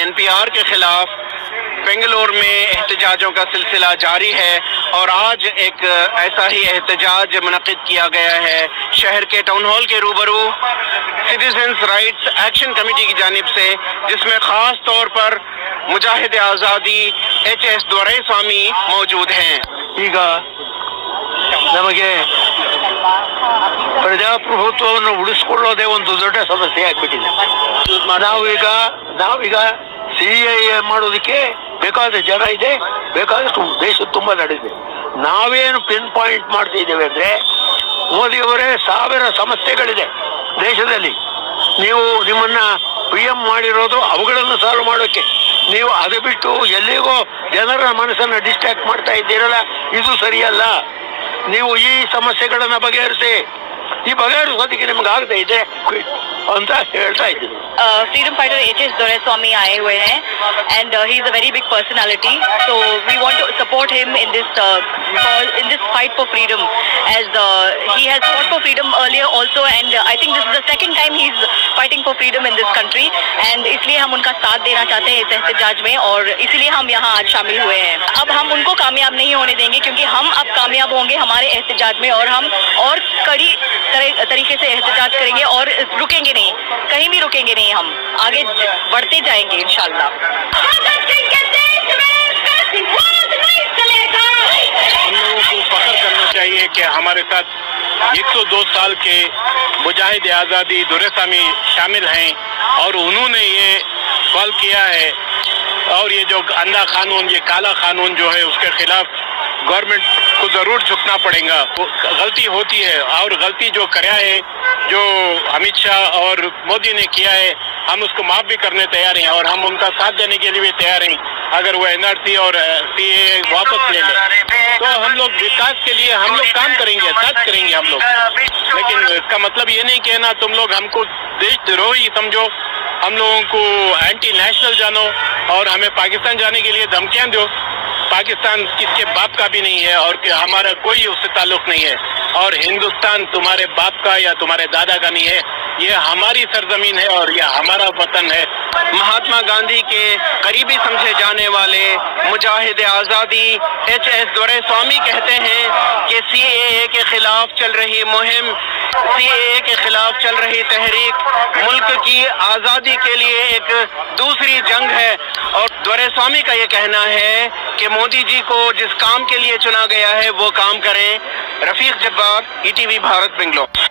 NPR के खिलाफ बेंगलोर में एहतजाजों का सिलसिला जारी है और आज एक ऐसा ही एहतजाज मुनक़िद किया गया है शहर के टाउन हॉल के रूबरू सिटीजन्स राइट्स एक्शन कमेटी की जानिब से, जिसमें ख़ास तौर पर मुजाहिद आज़ादी HS दौरैस्वामी मौजूद हैं। ಈಗ ನಮಗೆ ಪ್ರಜಾಪ್ರಭುತ್ವವನ್ನು ಉಳಿಸಿಕೊಳ್ಳೋದೇ ಒಂದು ದೊಡ್ಡ ಸಮಸ್ಯೆ ಆಗ್ಬಿಟ್ಟಿದೆ. ನಾವೀಗ CAA ಮಾಡೋದಕ್ಕೆ ಬೇಕಾದ ಜನ ಇದೆ, ಬೇಕಾದಷ್ಟು ದೇಶ ತುಂಬಾ ನಡೆದಿದೆ. ನಾವೇನು ಪಿನ್ ಪಾಯಿಂಟ್ ಮಾಡ್ತಿದ್ದೇವೆ ಅಂದ್ರೆ, ಮೋದಿಯವರೇ 1000 ಸಮಸ್ಯೆಗಳಿದೆ ದೇಶದಲ್ಲಿ. ನೀವು ನಿಮ್ಮನ್ನ PM ಮಾಡಿರೋದು ಅವುಗಳನ್ನು ಸಾಲ್ವ್ ಮಾಡೋಕೆ. ನೀವು ಅದು ಬಿಟ್ಟು ಎಲ್ಲಿಗೋ ಜನರ ಮನಸ್ಸನ್ನ ಡಿಸ್ಟ್ರಾಕ್ಟ್ ಮಾಡ್ತಾ ಇದ್ದೀರಲ್ಲ, ಇದು ಸರಿಯಲ್ಲ. ನೀವು ಈ ಸಮಸ್ಯೆಗಳನ್ನ ಬಗೆಹರಿಸಿ. ಈ ಬಗೆಹರಿಸೋದಕ್ಕೆ ನಿಮ್ಗೆ ಆಗದೆ ಇದೆ ಅಂತ ಹೇಳ್ತಾ ಇದ್ದೀನಿ. फ्रीडम फाइटर HS दौरैस्वामी आए हुए हैं and he is a very big personality, so we want to support him in this call, in this fight for freedom, as he has fought for freedom earlier also, and I think this is the second time he is fighting for freedom in this country, and इसलिए हम उनका साथ देना चाहते हैं इस एहतजाज में, और इसीलिए हम यहाँ आज शामिल हुए हैं. अब हम उनको कामयाब नहीं होने देंगे, क्योंकि हम अब कामयाब होंगे हमारे एहतजाज में, और हम और कड़ी तरीके से एहतजाज करेंगे और रुकेंगे नहीं, कहीं भी रुकेंगे नहीं, हम आगे बढ़ते जाएंगे इंशाल्लाह. हम लोगों को फख्र करना चाहिए कि हमारे साथ 102 साल के मुजाहिद आज़ादी दौरैस्वामी शामिल हैं और उन्होंने ये कॉल किया है. और ये जो अंधा कानून, ये काला कानून जो है, उसके खिलाफ गवर्नमेंट को जरूर झुकना पड़ेगा. गलती होती है और गलती जो कराया है, जो अमित शाह और मोदी ने किया है, हम उसको माफ भी करने तैयार हैं और हम उनका साथ देने के लिए भी तैयार हैं. अगर वो NRC और CAA वापस ले ले तो हम लोग विकास के लिए हम लोग काम करेंगे, साथ करेंगे हम लोग. लेकिन इसका मतलब ये नहीं कहना तुम लोग हमको देशद्रोही समझो, हम लोगों को एंटी नेशनल जानो और हमें पाकिस्तान जाने के लिए धमकियां दो. पाकिस्तान किसके बाप का भी नहीं है और हमारा कोई उससे ताल्लुक नहीं है, और हिंदुस्तान तुम्हारे बाप का या तुम्हारे दादा का नहीं है. ये हमारी सरजमीन है और यह हमारा वतन है. महात्मा गांधी के करीबी समझे जाने वाले मुजाहिद आज़ादी HS दौरैस्वामी कहते हैं कि CAA के खिलाफ चल रही मुहिम, CAA के खिलाफ चल रही तहरीक मुल्क की आज़ादी के लिए एक दूसरी जंग है. और दौरैस्वामी का ये कहना है कि मोदी जी को जिस काम के लिए चुना गया है वो काम करें. रफीक जब्बार, ETV भारत, बेंगलोर.